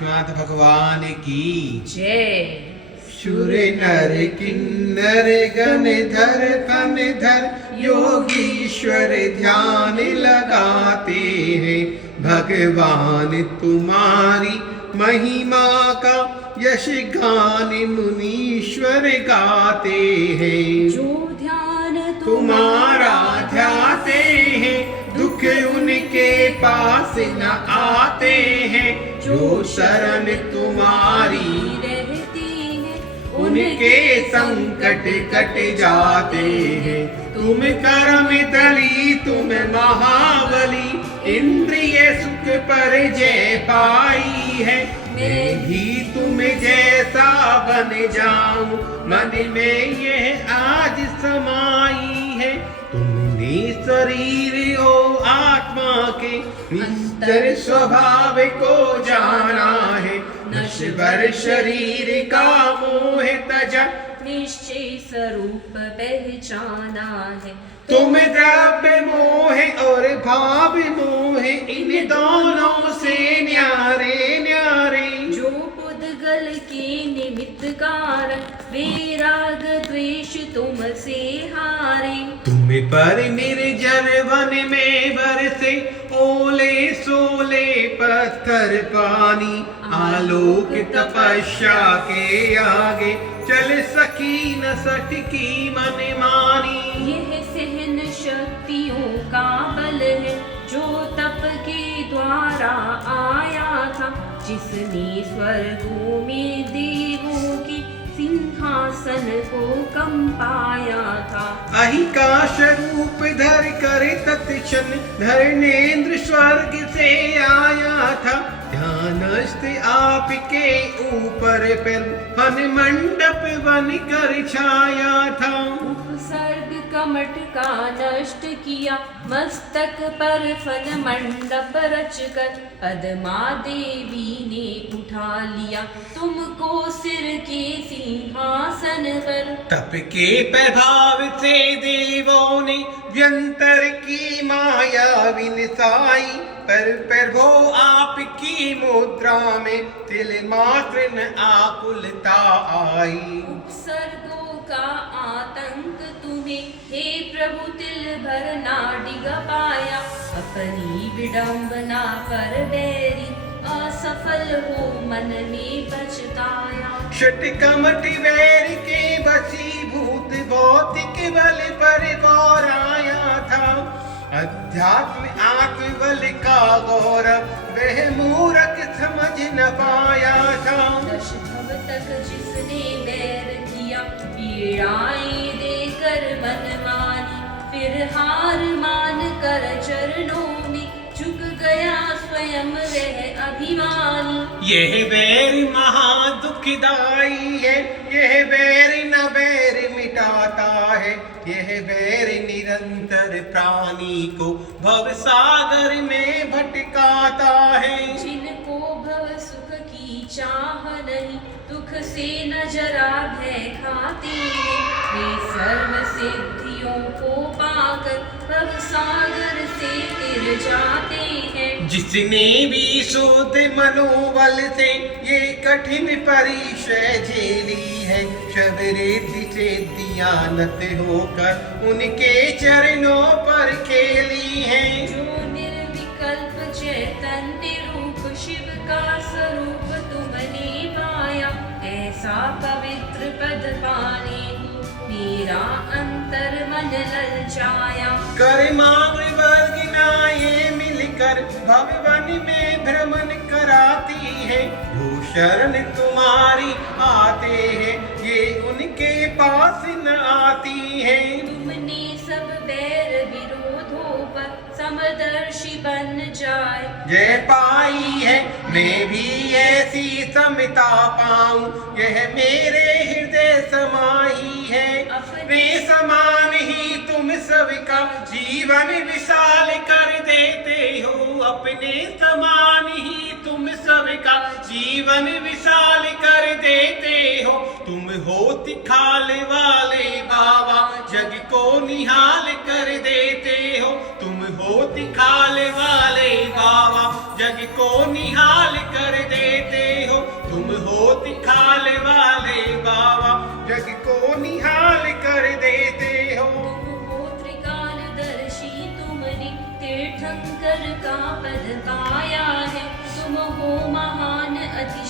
युष्मात् भगवान की जय। शूर नर किन्नर गणधर तनधर योगीश्वर ध्यान लगाते हैं। भगवान तुम्हारी महिमा का यश गान मुनीश्वर गाते हैं। जो ध्यान तुम्हारा ध्याते हैं दुख उनके पास न आते हैं। जो शरण तुम्हारी रहती है उनके संकट कट जाते हैं। तुम करम तली तुम महाबली इंद्रिय सुख पर जय पाई है। मैं भी तुम जैसा बन जाऊं मन में यह आज समाई है। तुमने शरीर और आत्मा के निश्चल स्वभाव को जाना है। नश्वर शरीर का मोह तजा निश्चय स्वरूप पहचाना है। तुम द्रव्य मोह और भाव मोह इन दोनों से न्यारे न्यारे। जो पुद्गल के निमित्त कारण विराग द्वेष तुमसे हारे। तुम पर निर्जन वन में बरसे ओले सोले पत्थर पानी। आलोक तपस्या के आगे चल सकी न सटकी मन मानी। यह सहन शक्तियों का बल है जो तप के द्वारा आया था। जिसने स्वर्गों में देवों की सिंहासन को कंपाया था। अहिकाश रूप धर कर तत्क्षण धर्मेंद्र स्वर्ग से आया था। ध्यानस्थ आपके ऊपर पर वन मंडप बन कर छाया था। उपसर्ग कमठ का नष्ट किया मस्तक पर फन मंडप रचकर। पद्मा देवी ने उठा लिया तुमको सिर के सिंहासन पर। तप के प्रभाव से देवों ने व्यंतर की माया विनसाई। पर प्रभो आपकी मुद्रा में तिल मात्र न आकुलता आई। उपसर्गों का आतंक तुम्हें हे प्रभु तिल भर ना डिग पाया। अपनी विडंबना पर बैरी असफल हो मन में पछताया। षट कमठ वैर के वशीभूत भौतिक बल पर गौर आया था। अध्यात्म आत्मबल का गौरव वह मूर्ख समझ न पाया था। दश भव तक जिसने बैर किया पीड़ाएं देकर मन मानी। फिर हार मान कर चरणों में झुक गया स्वयं वह अभिमानी। यह बैर महा दुखदाई है। यह बैर न बैर मिटाता है। यह बैर निरंतर प्राणी को भव सागर में भटकाता है। जिनको भव सुख की चाह नहीं दुख से न जरा भय खाते हैं। वे सर्व सिद्धियों को पाकर भव सागर से तिर जाते हैं। जिसने भी शुद्ध मनोबल से ये कठिन परीक्षा झेली है। शबरिद्धि से दियानत होकर उनके चरणों पर खेली है। जो निर्विकल्प चैतन्य रूप शिव का स्वरूप तुमने पाया। ऐसा पवित्र पद पाने को मेरा अंतर मन ललचाया। कर मांग वर्ग नाये मिलकर भवन में भ्रमण कराती है। जो शरण तुम्हारी आते हैं ये उनके पास न आती है। तुमने सब बैर विरोधों पर समदर्शी बन जाए। जय पाई है मैं भी ऐसी समता पाऊं। यह मेरे हृदय समाई है। अपने समान ही तुम सबका जीवन विशाल कर देते हो। अपने समान ही तुम सबका जीवन विशाल कर देते हो। तुम हो तिखाल वाले बाबा जग को निहाल कर देते हो। तुम हो तिखाल वाले बाबा जग को निहाल कर देते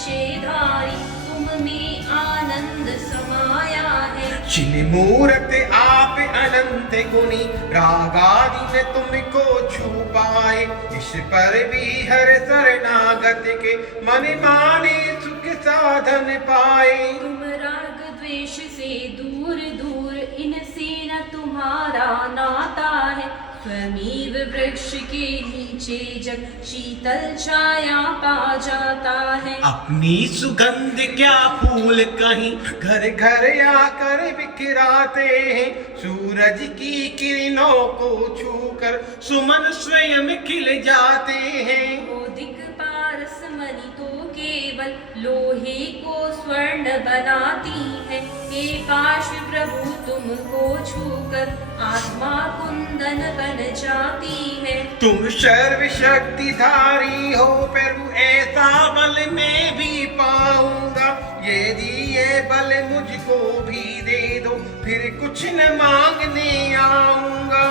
विषधारी तुम में आनंद समाया है। जिन मूरत आप अनंत गुणी रागादि में तुमको छू पाए, इस पर भी हर शरणागत के मन माने सुख साधन पाए। तुम राग द्वेष से दूर दूर, इनसे न तुम्हारा नाता है। स्वमीव वृक्ष के नीचे जब शीतल छाया पा जाता है। अपनी सुगंध क्या फूल कहीं घर घर आकर बिखराते हैं, सूरज की किरणों को छूकर सुमन स्वयं खिल जाते हैं। वो दिक पारस मणि तो केवल लोहे को स्वर्ण बनाती है। हे पाश प्रभु तुमको छूकर आत्मा कुंदन बन जाती है। तुम सर्व शक्तिधारी हो प्रभु, ऐसा बल मैं भी पाऊंगा। यदि ये बल मुझको भी दे दो, फिर कुछ न मांगने आऊंगा।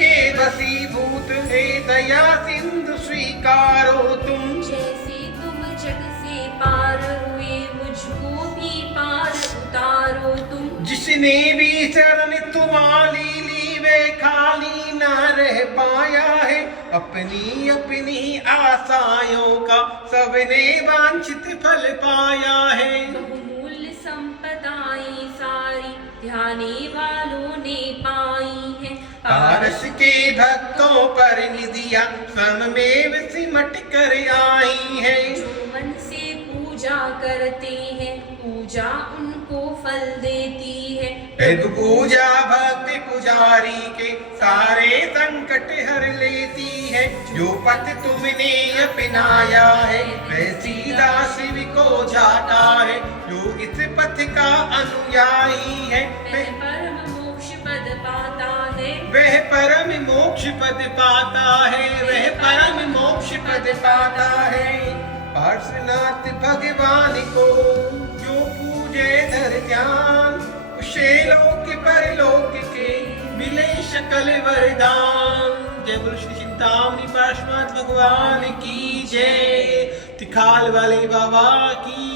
के वसीभूत है दया सिंधु स्वीकारो तुम। जैसे तुम जग से पार हुए, मुझको भी पार उतारो तुम। जिसने भी चरण तुम्हारी ली वे खाली न रह पाया है। अपनी अपनी आशाओं का सबने वांछित फल पाया है। बहुमूल्य संपदाएं सारी ध्याने वालों ने पाई है। पारस के भक्तों पर निधिया स्वयमेव सिमट कर आई है। जो मन से पूजा करते हैं, पूजा उनको फल देती है। प्रभु पूजा भक्ति पुजारी के सारे संकट हर लेती है। जो पथ तुमने अपनाया है, वह सीधा शिव को जाता है। जो इस पथ का अनुयायी है, वह परम मोक्ष पद पाता है। वह परम मोक्ष पद पाता है। वह परम मोक्ष पद पाता है। पार्श्वनाथ भगवान को जो पूजे धर ध्यान, उसे लोक परलोक के मिले सकल वरदान। जय बोलो श्री चिंतामणि पार्श्वनाथ भगवान की जय। तिखाल वाले बाबा की